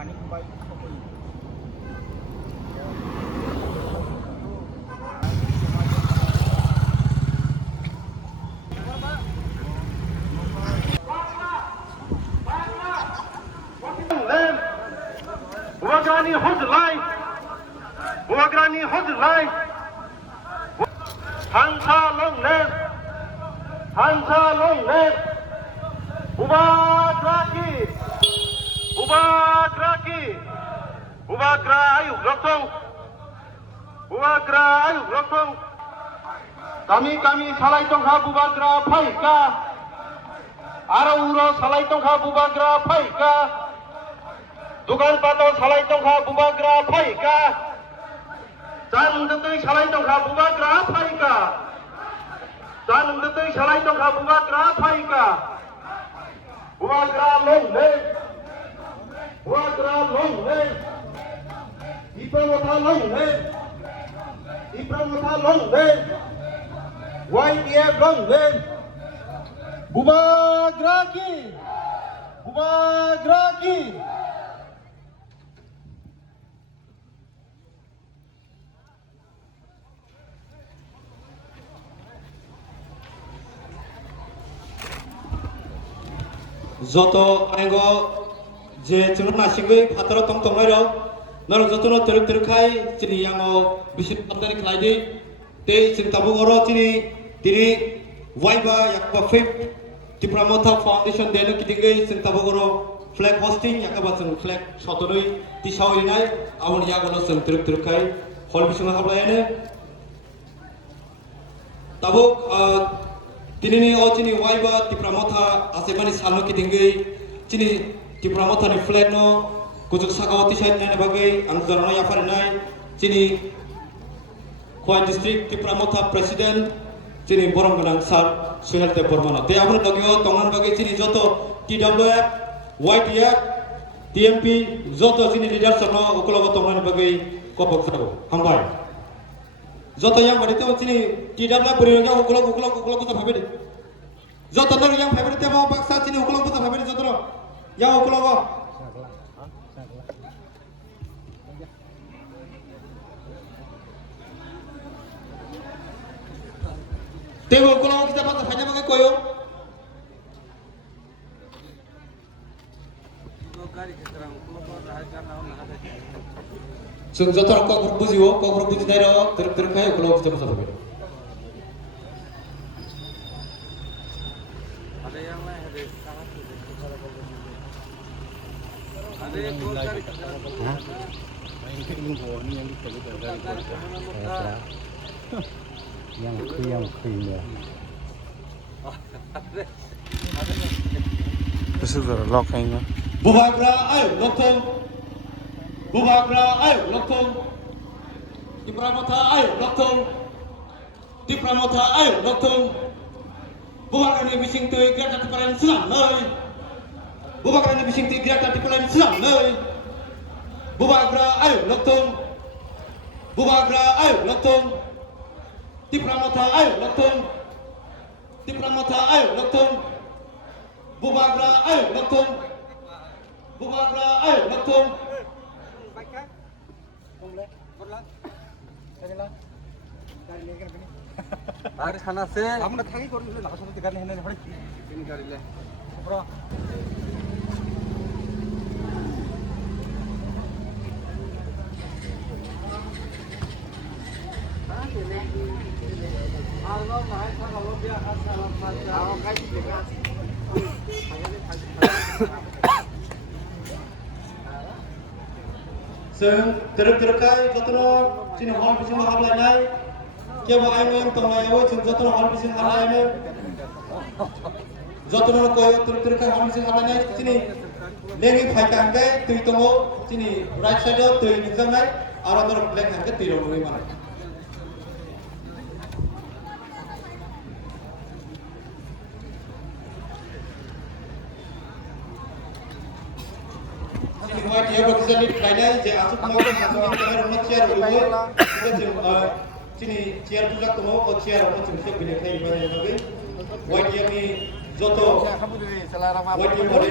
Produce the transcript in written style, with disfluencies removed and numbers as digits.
बिमानि फंबाय Buagrani Hudlai, Buagrani Hudlai, Hansa Longnet, Hansa Longnet, Buagraki, Buagraki, Buagra Ayu Rotong, Buagra Ayu Rotong, kami salai tongha Buagra Paika, Ara uro salai tongha Buagra Paika. Dugan patau salai tongkha bubagra phaika janung detui salai tongkha bubagra phaika janung detui salai tongkha bubagra phaika bubagra longne ipramotha longne YDF longne bubagra ki Joto ango je chunuk nasigwe phataro tong tongnai naro jotono teruk khai chini yango bisit patani khlaidi te ching tabu goro chini tini waiba yakba fifth Tipramotha Foundation deno kitingai ching tabu goro flag hosting yakaba ching flag sotonoi tisawinai amon yagono ching teruk khai hol bisuna hablayane tabuk Tinini o chini waiba Tipramotha asemani salno kitingai chini Tipramotha ni flag no kujuk sakawati side nai bagai angjarno yafar nai chini Khoi district Tipramotha president chini borong ganang sar Suhel Te Bormana te abro dogyo tongan bagai chini joto TWF YTF TMP joto chini leader sarno ukologo tongan bagai kopok sabo hambai Joto yang bari teo chini TWF bari nga ukulok ta phabedi joto no yang phabedi te mo baksa chini ukulok ta phabedi joto no yang ukulok te ukulok kita pat phanya bagai koyo Sung joto ko group buji dai ro teruk khai ukulok kita masa phabedi yang kuya This is the locking. Bubagra ayo lokong Tipramotha ayo lokong Bubagra ni bising tui gerak tati palan selang noi Bubagra ni bising tui gerak tati palan selang noi Bubagra ayo lokong Tipramotha ayo lokong Bubagra ayo lokong আর খানা আছে আমরা থাকি করলে লাগার সাথে গাড়ি হেনে হড়ি তিন গাড়িলে পুরো Seng teruk kai jotono chini hol bising hablainai keba aimo tongayo ching jotono hol bising hablainai jotono koyo teruk kai hol bising hablainai chini lengi phaikan kai tui tongo chini right side tui ningjangai aro dor black hanke tui ro nui mana Semua dia berkesan di kainai, je asuk mau masuk ke dalam rumah chair dulu. Kita sini chair pula tu mau, chair orang tu mesti pilih kain mana yang lebih. Wah dia ni joto white team boleh